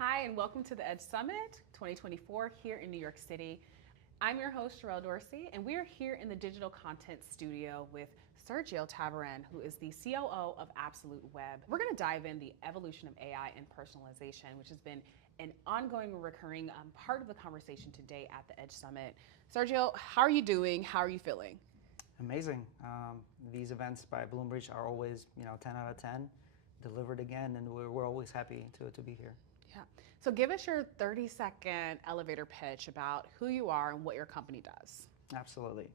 Hi, and welcome to the Edge Summit 2024 here in New York City. I'm your host, Sherelle Dorsey, and we are here in the digital content studio with Sergiu Tabaran, who is the COO of Absolute Web. We're going to dive in the evolution of AI and personalization, which has been an ongoing, recurring part of the conversation today at the Edge Summit. Sergiu, how are you doing? How are you feeling? Amazing. These events by Bloomreach are always, 10 out of 10, delivered again, and we're always happy to be here. Yeah. So give us your 30-second elevator pitch about who you are and what your company does. Absolutely.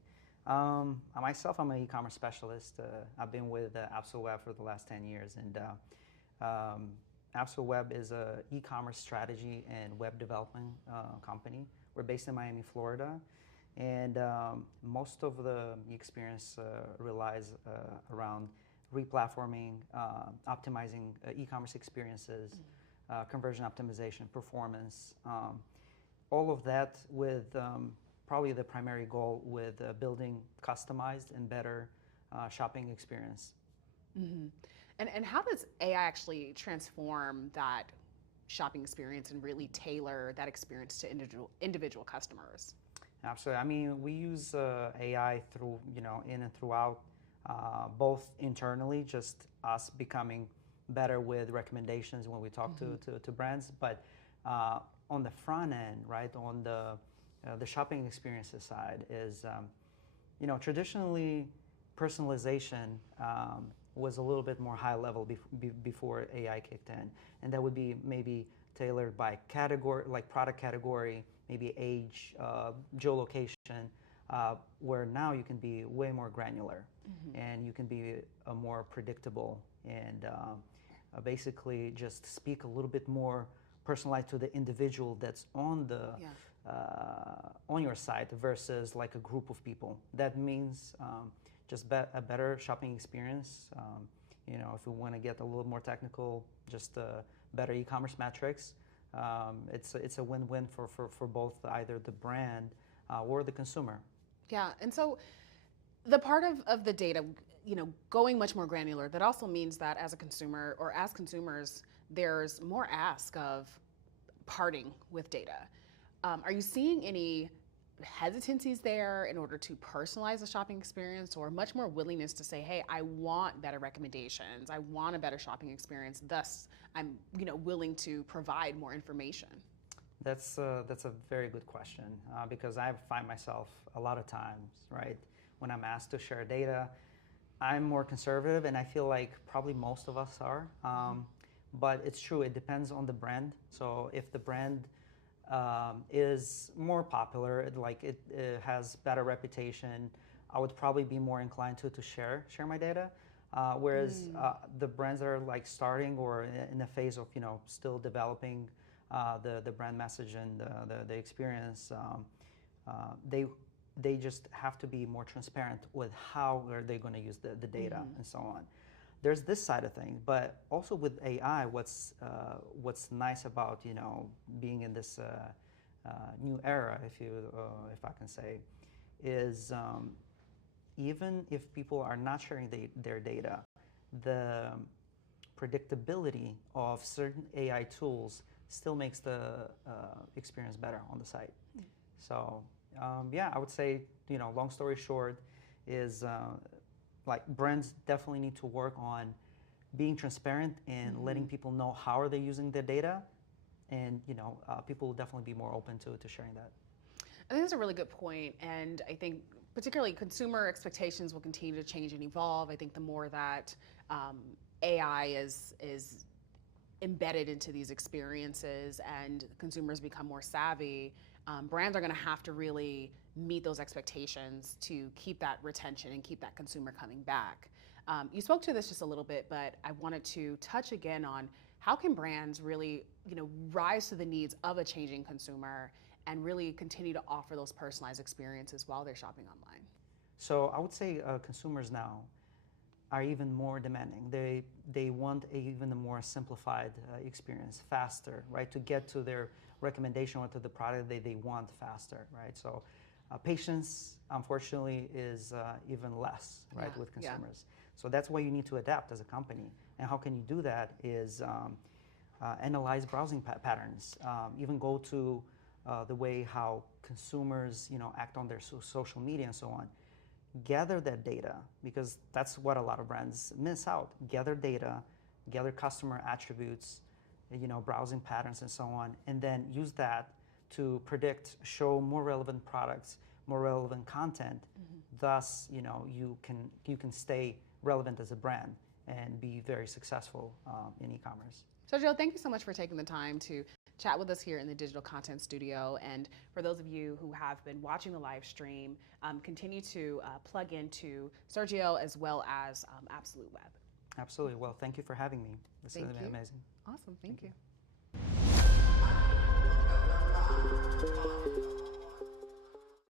Myself, I'm an e-commerce specialist. I've been with Absolute Web for the last 10 years, and Absolute Web is an e-commerce strategy and web development company. We're based in Miami, Florida, and most of the experience relies around replatforming, optimizing e-commerce experiences, conversion optimization, performance, all of that with probably the primary goal with building customized and better shopping experience. Mm-hmm. And how does AI actually transform that shopping experience and really tailor that experience to individual customers? Absolutely. I mean, we use AI through, in and throughout, both internally, just us becoming better with recommendations when we talk to brands, but on the front end, right, on the shopping experiences side is, traditionally productionalization was a little bit more high level before AI kicked in, and that would be maybe tailored by category, like product category, maybe age, geolocation, where now you can be way more granular, and you can be more predictable and basically just speak a little bit more personalized to the individual that's on the on your site versus like a group of people. That means just a better shopping experience. If we want to get a little more technical, just better e-commerce metrics. It's a win-win for both either the brand or the consumer. Yeah, and so the part of the data, going much more granular, that also means that as a consumer or as consumers, there's more ask of parting with data. Are you seeing any hesitancies there in order to personalize the shopping experience, or much more willingness to say, hey, I want better recommendations, I want a better shopping experience, thus I'm willing to provide more information? That's a very good question because I find myself a lot of times, right, when I'm asked to share data, I'm more conservative, and I feel like probably most of us are. But it's true, it depends on the brand. So if the brand is more popular, it has better reputation, I would probably be more inclined to share my data. Whereas the brands that are like starting or in the phase of still developing the brand message and the experience, they just have to be more transparent with how are they going to use the data and so on. There's this side of things, but also with AI, what's nice about being in this new era, if I can say, is even if people are not sharing their data, the predictability of certain AI tools still makes the experience better on the site. So I would say long story short is like brands definitely need to work on being transparent and letting people know how are they using their data, and people will definitely be more open to sharing that. I think that's a really good point, and I think particularly consumer expectations will continue to change and evolve. I think the more that AI is embedded into these experiences and consumers become more savvy, brands are going to have to really meet those expectations to keep that retention and keep that consumer coming back. You spoke to this just a little bit, but I wanted to touch again on how can brands really, rise to the needs of a changing consumer and really continue to offer those personalized experiences while they're shopping online. So I would say consumers now are even more demanding. They want even a more simplified experience, faster, right? To get to their recommendation or to the product they want faster, right? So patience, unfortunately, is even less, right, with consumers. So that's why you need to adapt as a company. And how can you do that is analyze browsing patterns, even go to the way how consumers, act on their social media and so on. Gather that data, because that's what a lot of brands miss out. Gather data, gather customer attributes, browsing patterns and so on, and then use that to predict, show more relevant products, more relevant content. Thus, you can stay relevant as a brand and be very successful in e-commerce. Sergio, thank you so much for taking the time to chat with us here in the Digital Content Studio. And for those of you who have been watching the live stream, continue to plug into Sergio as well as Absolute Web. Absolutely. Well, thank you for having me. This has been amazing. Awesome. Thank you.